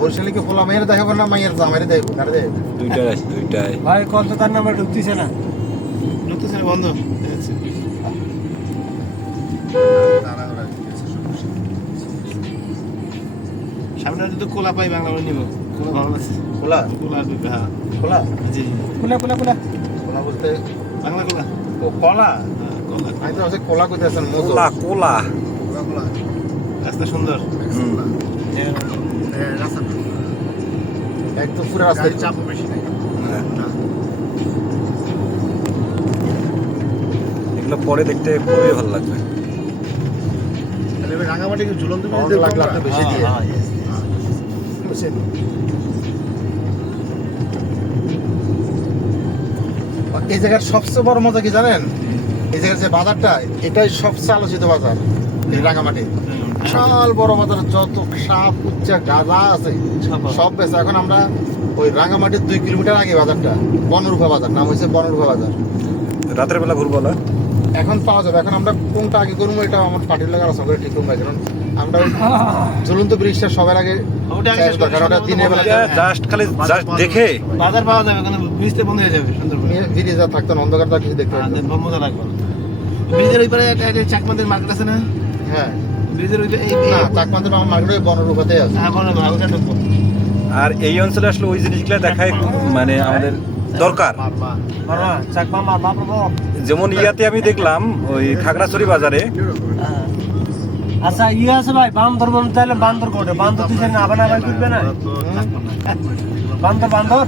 বরিশালে কি খোলা মাইয়ের দেখাবো না মাইয়ের জামাইরে দেখবো কারে দেখবো? দুইটাই ভাই কত তার নাম্বার ঢুকতেছে না ঢুকতেছে না, বন্ধ সামনে যদি কোলা পাই বাংলা বলে নিব। কোলা ভালো আছে, খোলা কোলা দুটো, হ্যাঁ খোলা জি জি, খুলে খুলে খুলে খোলা বলতে বাংলা কোলা, ও কলা। হ্যাঁ কোলা। আমি তো ভাবছি কলা কইতেছেন মজো। কোলা কোলা রাস্তা সুন্দর, একদম পুরো রাস্তা চাপও বেশি নাই। এগুলো পরে দেখতে খুবই ভালো লাগবে। রাঙামাটি ঝুলন্ত পাউন্ড লাগলে আপনি বেশি দিয়ে এই জায়গার সবচেয়ে বড় মজা কি জানেন? এই জায়গার যে বাজারটা, এটাই সবচেয়ে আলোচিত বাজার এই রাঙামাটি। বিশাল বড় বাজার, যত সাপ উচ্চা গাঁজা আছে সব বেচে। এখন আমরা ওই রাঙামাটির 2 কিলোমিটার আগে বাজারটা, বনরূপা বাজার, নাম হয়েছে বনরূপা বাজার। রাতের বেলা ঘুরবো না? এখন পাওয়া যাবে। এখন আমরা কোনটা আগে করবো এটা আমার পার্টির লাগার আশা করে ঠিক করবো। কারণ আমরা ওই ঝুলন্ত ব্রিজটা সবার আগে ওটা আগে শেষ দরকার। ওটা দিনের বেলা জাস্ট খালি জাস্ট দেখে বাজার পাওয়া যাবে, ওখানে ব্রিজতে বন্ধ হয়ে যাবে সুন্দর করে। ব্রিজ আর থাকতো না, অন্ধকার তো কিছু দেখতে পারতো না। মজা লাগবে না। ব্রিজের ওই পারে একটা চাকমাদের মার্কেট আছে না? হ্যাঁ ব্রিজের ওই না, চাকমাতে আমার মার্কেটে বনরূপাতে আছে। হ্যাঁ বলো না, ওটা ঢুকবো। আর এই অঞ্চলে আসলে ওই জিনিসগুলো দেখায় মানে আমাদের দরকার। মারবা চাকমা মারবা প্রভু যেমন ইয়াতে আমি দেখলাম ওই খাগড়াছড়ি বাজারে আচ্ছা ইয়ে আছে ভাই বান্দর বলতে তাহলে বান্দর কোটে বান্দর দিছেন না আবার আবার করবে না বান্দর বান্দর